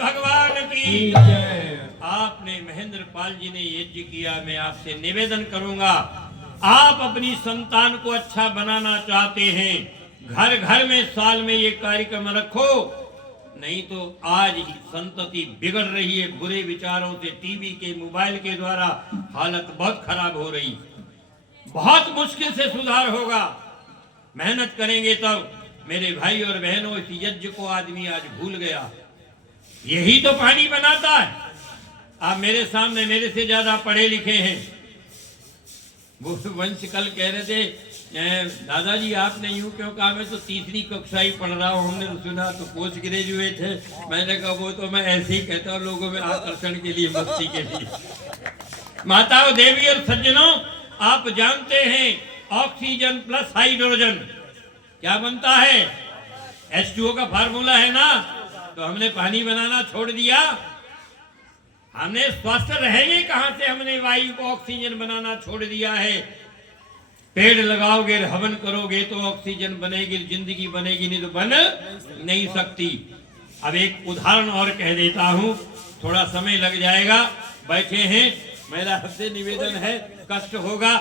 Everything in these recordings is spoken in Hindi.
भगवान की जय। आपने महेंद्र पाल जी ने यज्ञ किया, मैं आपसे निवेदन करूंगा, आप अपनी संतान को अच्छा बनाना चाहते हैं, घर घर में साल में ये कार्यक्रम रखो, नहीं तो आज ही संतति बिगड़ रही है बुरे विचारों से, टीवी के मोबाइल के द्वारा हालत बहुत खराब हो रही, बहुत मुश्किल से सुधार होगा। मेहनत करेंगे तब। मेरे भाई और बहनों, इस यज्ञ को आदमी आज भूल गया, यही तो पानी बनाता है। आप मेरे सामने मेरे से ज्यादा पढ़े लिखे हैं। वो वंश कल कह रहे थे, दादाजी आपने यूं क्यों कहा, मैं तो तीसरी कक्षा ही पढ़ रहा हूँ, हमने तो सुना तो पोस्ट ग्रेजुएट है। मैंने कहा वो तो मैं ऐसे ही कहता हूँ, लोगों में आकर्षण के लिए, मस्ती के लिए। माताओं, देवी और सज्जनों, आप जानते हैं ऑक्सीजन प्लस हाइड्रोजन क्या बनता है? H2O का फार्मूला है ना। तो हमने पानी बनाना छोड़ दिया, हमने स्वस्थ रहेंगे कहां से? हमने वायु को ऑक्सीजन बनाना छोड़ दिया है। पेड़ लगाओगे, हवन करोगे तो ऑक्सीजन बनेगी, जिंदगी बनेगी, नहीं तो बन नहीं सकती। अब एक उदाहरण और कह देता हूं, थोड़ा समय लग जाएगा, बैठे हैं, मेरा आपसे निवेदन है, कष्ट होगा,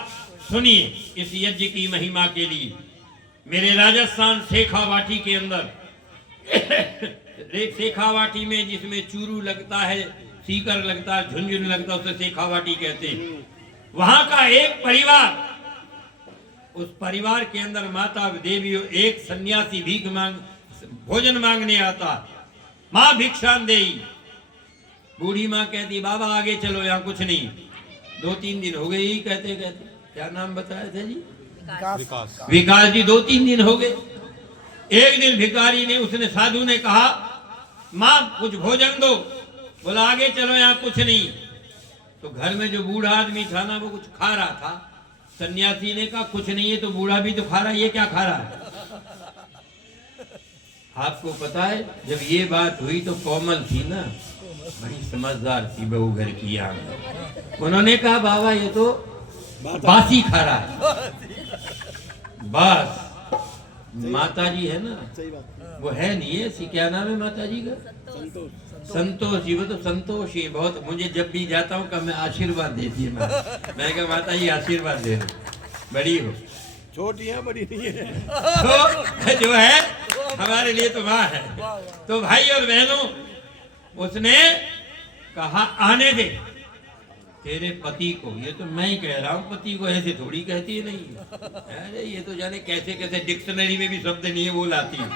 सुनिए इस यज्ञ की महिमा के लिए। मेरे राजस्थान शेखावाटी के अंदर शेखावाटी में जिसमें चूरू लगता है, सीकर लगता है, झुंझुन लगता है, उसे शेखावाटी कहते हैं। वहां का एक परिवार, उस परिवार के अंदर माता देवी, एक सन्यासी भीख मांग भोजन मांगने आता, माँ भिक्षान देई। बूढ़ी माँ कहती बाबा आगे चलो, यहाँ कुछ नहीं। 2-3 दिन हो गए ही कहते कहते। क्या नाम बताया था जी? विकास जी। 2-3 दिन हो गए। एक दिन भिखारी ने, उसने साधु ने कहा माँ कुछ भोजन दो। बोला आगे चलो, यहाँ कुछ नहीं। तो घर में जो बूढ़ा आदमी था ना, वो कुछ खा रहा था। सन्यासी ने कहा कुछ नहीं है, तो बूढ़ा भी तो खा रहा है, ये क्या खा रहा है? आपको पता है जब ये बात हुई तो कोमल थी ना, बड़ी समझदार थी बहू घर की। यहाँ उन्होंने कहा बाबा ये तो बासी खा रहा है। बस माता जी है ना, वो है नहीं है, क्या नाम है माता जी का? संतोष जी। वो तो संतोष ही बहुत, मुझे जब भी जाता हूँ कब मैं आशीर्वाद देती है। मैं कहा माता जी आशीर्वाद दे दो, बड़ी हो, छोटी है बड़ी नहीं है। तो जो है हमारे लिए तो माँ है। तो भाई और बहनों, उसने कहा आने दे तेरे पति को। ये तो मैं ही कह रहा हूँ, पति को ऐसे थोड़ी कहती है। नहीं, अरे ये तो जाने कैसे कैसे डिक्शनरी में भी शब्द नहीं है वो लाती है,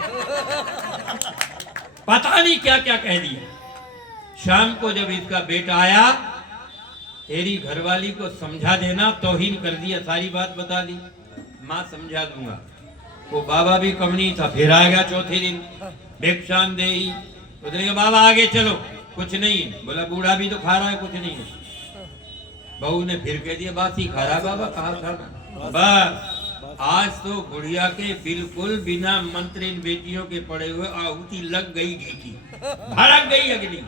पता नहीं क्या क्या कह दिया। शाम को जब इसका बेटा आया, तेरी घरवाली को समझा देना, तौहीन कर दिया, सारी बात बता दी। माँ समझा दूंगा। वो बाबा भी कम नहीं था, फिर आ गया चौथे दिन, भिक्षान दे। उसने कहा बाबा आगे चलो, कुछ नहीं। बोला बूढ़ा भी तो खा रहा है, कुछ नहीं है। बहू ने फिर कह दिया बासी खा रहा बाबा, कहा खाना। बस आज तो बुढ़िया के बिल्कुल बिना मंत्र इन बेटियों के पड़े हुए आहुति लग गई घी की, भड़क गई अग्नि।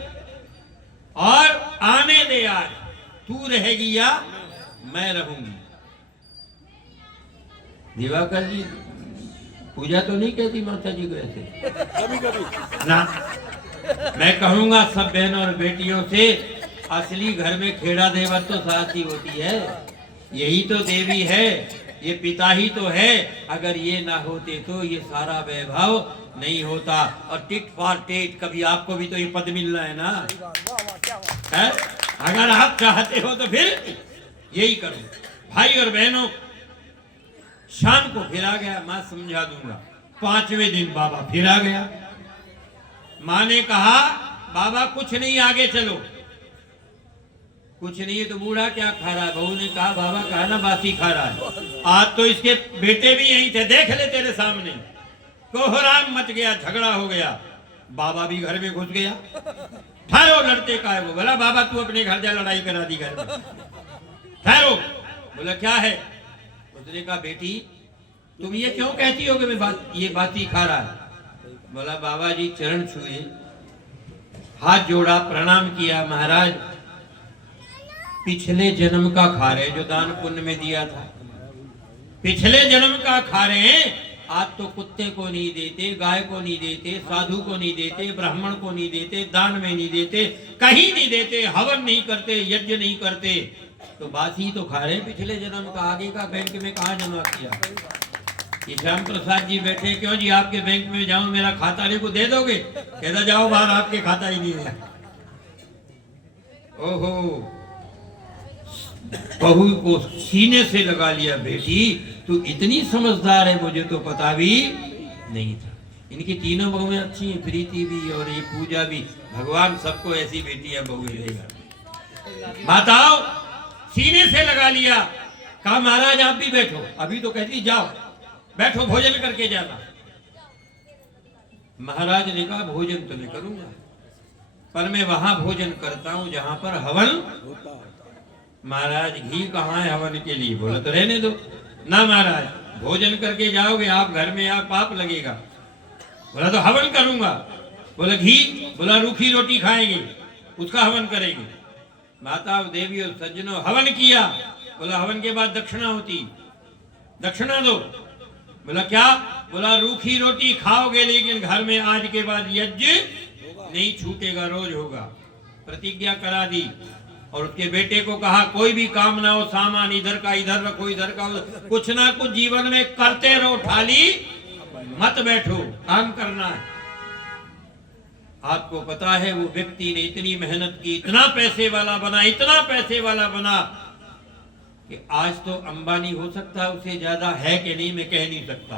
और आने दे, आज तू रहेगी या मैं रहूंगी। दिवाकर जी पूजा तो नहीं कहती माता जी को ऐसे कभी कभी ना। मैं कहूंगा सब बहनों और बेटियों से, असली घर में खेड़ा देवर तो साथ ही होती है, यही तो देवी है, ये पिता ही तो है। अगर ये ना होते तो ये सारा वैभव नहीं होता। और टिट फॉर टेट, कभी आपको भी तो ये पद मिलना है ना, है? अगर आप चाहते हो तो फिर यही करो। भाई और बहनों, शाम को फिर आ गया, माँ समझा दूंगा। 5वें दिन बाबा फिर आ गया। माँ ने कहा बाबा कुछ नहीं, आगे चलो। कुछ नहीं है तो बूढ़ा क्या खा रहा है? बहू ने कहा बाबा कहा ना बासी खा रहा है। आज तो इसके बेटे भी यहीं थे, देख ले तेरे सामने। कोहराम मच गया, झगड़ा हो गया, बाबा भी घर में घुस गया। ठहरो, लड़ते का है वो? बोला बाबा तू अपने घर जा, लड़ाई करा दी घर में। ठहरो। बोला क्या है? उसने कहा बेटी तुम ये क्यों कहती हो कि मैं ये बासी खा रहा है? बोला बाबा जी चरण छुए, हाथ जोड़ा, प्रणाम किया, महाराज पिछले जन्म का खा रहे, जो दान पुण्य में दिया था, पिछले जन्म का खा रहे हैं। आज तो कुत्ते को नहीं देते, गाय को नहीं देते, साधु को नहीं देते, ब्राह्मण को नहीं देते, दान में नहीं देते, कहीं नहीं देते, हवन नहीं करते, यज्ञ नहीं करते, तो बासी तो खा रहे पिछले जन्म का, आगे का बैंक में कहाँ जमा किया। ये श्याम प्रसाद जी बैठे, क्यों जी आपके बैंक में जाऊं, मेरा खाता नहीं को दे दोगे? कहता जाओ बाहर, आपके खाता ही नहीं है। ओहो, बहू को सीने से लगा लिया, बेटी तू इतनी समझदार है, मुझे तो पता भी नहीं था। इनकी तीनों बहुएं अच्छी हैं, प्रीति भी और ये पूजा भी। भगवान सबको ऐसी बेटियां बहुएं देगा। माताओं सीने से लगा लिया, कहा महाराज आप भी बैठो। अभी तो कहती जाओ बैठो, भोजन करके जाना। महाराज ने कहा भोजन तो मैं करूंगा, पर मैं वहां भोजन करता हूं जहां पर हवन होता है। महाराज घी कहाँ है हवन के लिए? बोला तो रहने दो ना महाराज, भोजन करके जाओगे आप घर में, आप पाप लगेगा। बोला तो हवन करूंगा। बोला घी? बोला रूखी रोटी खाएंगे, उसका हवन करेंगे। माता देवी और सज्जनों हवन किया। बोला हवन के बाद दक्षिणा होती, दक्षिणा दो। बोला क्या? बोला रूखी रोटी खाओगे लेकिन घर में आज के बाद यज्ञ नहीं छूटेगा, रोज होगा। प्रतिज्ञा करा दी और उसके बेटे को कहा कोई भी काम ना हो, सामान इधर का इधर रखो, इधर का उधर, कुछ ना कुछ जीवन में करते रहो, ठाली मत बैठो, काम करना है। आपको पता है वो व्यक्ति ने इतनी मेहनत की, इतना पैसे वाला बना, इतना पैसे वाला बना कि आज तो अंबानी हो सकता है, उससे ज्यादा है कि नहीं मैं कह नहीं सकता।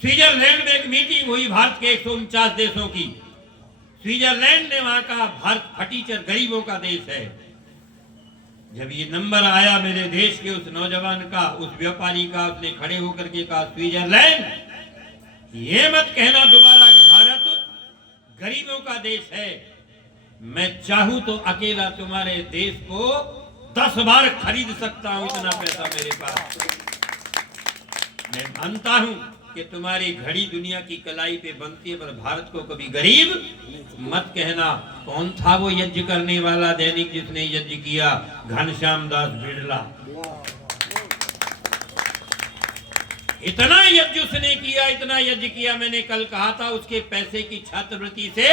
स्विट्जरलैंड में एक मीटिंग हुई भारत के 149 देशों की। स्विट्जरलैंड ने वहां का भारत फटीचर गरीबों का देश है। जब ये नंबर आया मेरे देश के उस नौजवान का, उस व्यापारी का, उसने खड़े होकर के कहा स्विट्जरलैंड ये मत कहना दोबारा कि भारत गरीबों का देश है। मैं चाहूं तो अकेला तुम्हारे देश को 10 बार खरीद सकता हूं, इतना पैसा मेरे पास। मैं मानता हूं कि तुम्हारी घड़ी दुनिया की कलाई पे बनती है, पर भारत को कभी गरीब मत कहना। कौन था वो यज्ञ करने वाला दैनिक जिसने यज्ञ किया? घनश्याम दास बिड़ला। इतना यज्ञ उसने किया, इतना यज्ञ किया। मैंने कल कहा था उसके पैसे की छात्रवृत्ति से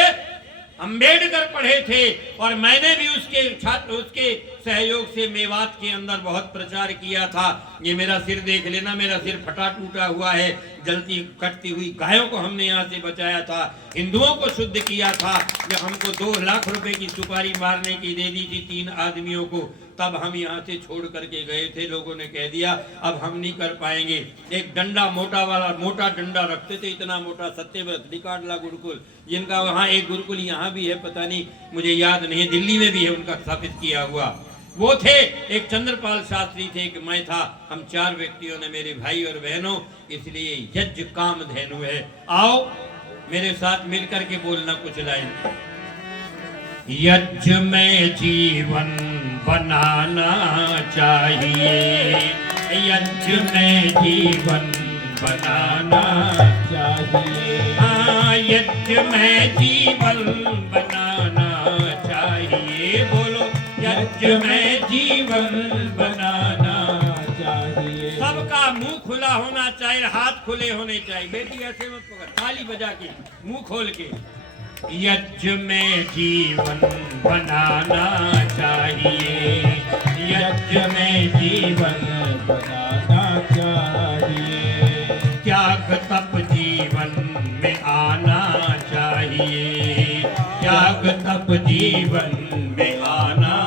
अंबेडकर पढ़े थे, और मैंने भी उसके छात्र, उसके सहयोग से मेवात के अंदर बहुत प्रचार किया था। ये मेरा सिर देख लेना, मेरा सिर फटा टूटा हुआ है, जलती कटती हुई गायों को हमने यहाँ से बचाया था, हिंदुओं को शुद्ध किया था। जब हमको 2 लाख रुपए की सुपारी मारने की दे दी थी 3 आदमियों को, तब हम यहाँ से छोड़ करके गए थे। लोगों ने कह दिया अब हम नहीं कर पाएंगे। एक डंडा मोटा वाला, मोटा डंडा रखते थे, इतना मोटा, सत्यव्रत निकाडला गुरुकुल, जिनका वहाँ एक गुरुकुल यहाँ भी है, पता नहीं मुझे याद नहीं, दिल्ली में भी है उनका स्थापित किया हुआ। वो थे, एक चंद्रपाल शास्त्री थे, एक मैं था, हम 4 व्यक्तियों ने, मेरे भाई और बहनों, इसलिए यज्ञ काम धेनु है। आओ मेरे साथ मिलकर के बोलना कुछ लाइन। यज्ञ में जीवन बनाना चाहिए, यज्ञ में जीवन बनाना चाहिए। हाँ यज्ञ में जीवन बनाना चाहिए, बोलो यज्ञ में जीवन बनाना चाहिए। सबका मुंह खुला होना चाहिए, हाथ खुले होने चाहिए। बेटी ऐसे मत पकड़, ताली बजा के, मुंह खोल के। यज्ञ में जीवन बनाना चाहिए, यज्ञ में जीवन बनाना चाहिए। त्याग तप जीवन में आना चाहिए, त्याग तप जीवन में आना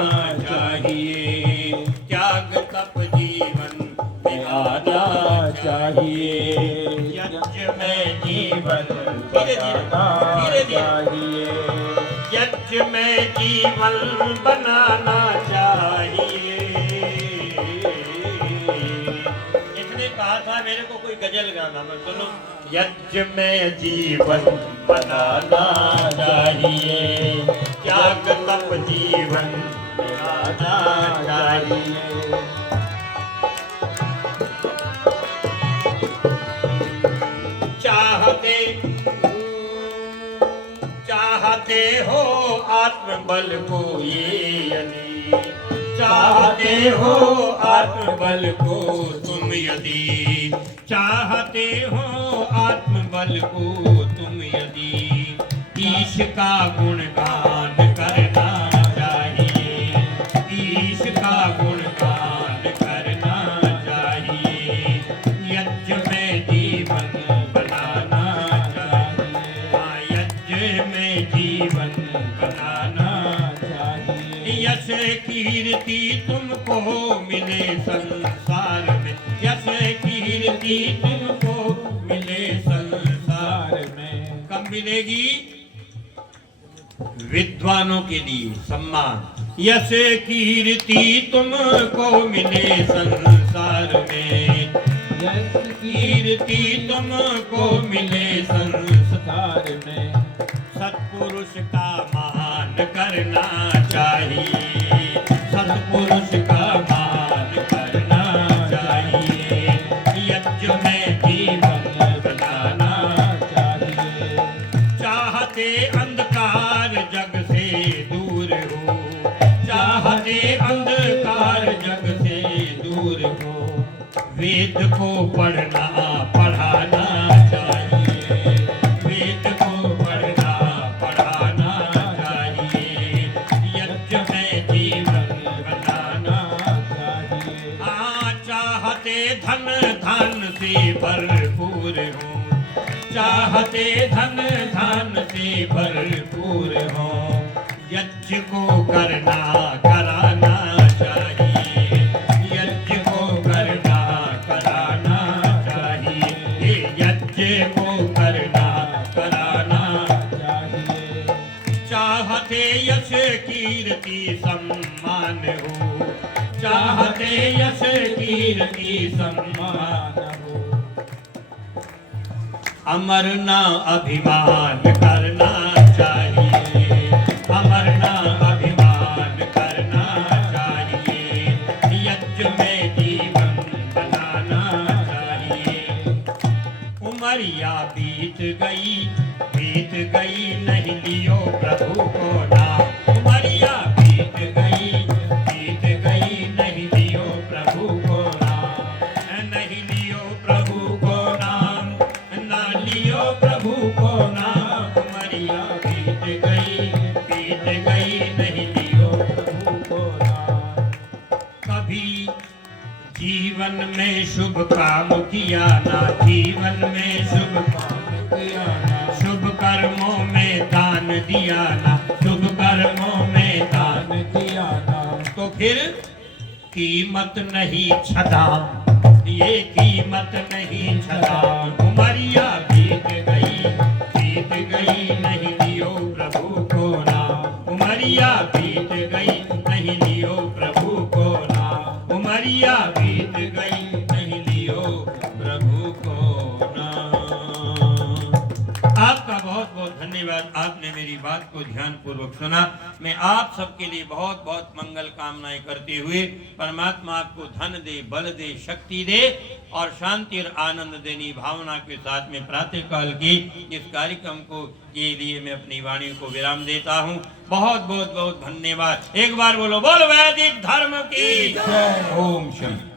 चाहिए, त्याग तप जीवन में आना चाहिए। यज्ञ में जीवन बनाना चाहिए, यज्ञ में जीवन बनाना चाहिए। इसने कहा था मेरे को कोई गजल गाना, मैं सुनो। यज्ञ में जीवन बनाना चाहिए, त्याग तप जीवन बनाना चाहिए। चाहते हो आत्मबल को ये यदि, चाहते हो आत्मबल को तुम यदि, चाहते हो आत्मबल को तुम यदि, ईश का गुणगान करना चाहिए, ईश का गुणगान करना चाहिए, यज्ञ में जीवन बनाना चाहिए, हाँ यज्ञ में जीवन बनाना चाहिए। यश कीर्ति तुमको मिले संसार में, यश कीर्ति तुमको मिले संसार में। कब मिलेगी? विद्वानों के लिए सम्मान, यश कीर्ति तुमको मिले संसार में, यश कीर्ति तुमको मिले संसार में। सत्पुरुष का मान करना चाहिए, सत्पुरुष का मान करना चाहिए, यज्ञ में जीवन बनाना चाहिए। चाहते अंधकार जग से दूर हो, चाहते अंधकार जग से दूर हो, वेद को पढ़ना पढ़ाना चाहिए, वेद को पढ़ना पढ़ाना चाहिए, यज्ञ में जीवन बनाना चाहिए। हाँ चाहते धन धन से भरपूर हो, चाहते धन धन से भरपूर हो, यज्ञ को करना कराना चाहिए, यज्ञ को करना कराना चाहिए, यज्ञ को करना कराना चाहिए। चाहते यश कीर्ति सम्मान हो, चाहते यश कीर्ति सम्मान हो, अमर ना अभिमान करना चाहिए, अमर ना अभिमान करना चाहिए, यज्ञ में जीवन बनाना चाहिए। उमरिया बीत गई नहीं लियो प्रभु को नाम, उमरिया बीत गई नहीं लियो प्रभु को नाम, नहीं लियो प्रभु को नाम, ना लियो प्रभु को नाम, उमरिया बीत गई नहीं लियो प्रभु को नाम। कभी जीवन में शुभ काम किया ना, जीवन में शुभ काम किया ना, शुभ कर्मों में दान दिया ना, शुभ कर्मों में दान दिया ना, तो फिर कीमत नहीं छदाम, ये कीमत नहीं छदाम, उमरिया बीत गई नहीं लियो प्रभु को नाम, उमरिया बीत गई नहीं लियो प्रभु को नाम, उमरिया बीत गई नहीं लियो प्रभु को नाम। आपका बहुत बहुत धन्यवाद, आपने मेरी बात को ध्यान पूर्वक सुना। मैं आप सबके लिए बहुत बहुत मंगल कामनाएं करते हुए परमात्मा आपको धन दे, बल दे, शक्ति दे और शांति और आनंद देनी भावना के साथ में प्रातःकाल के इस कार्यक्रम को के लिए मैं अपनी वाणी को विराम देता हूँ। बहुत बहुत बहुत धन्यवाद। एक बार बोलो, बोल वैदिक धर्म की जय। ओम शांति।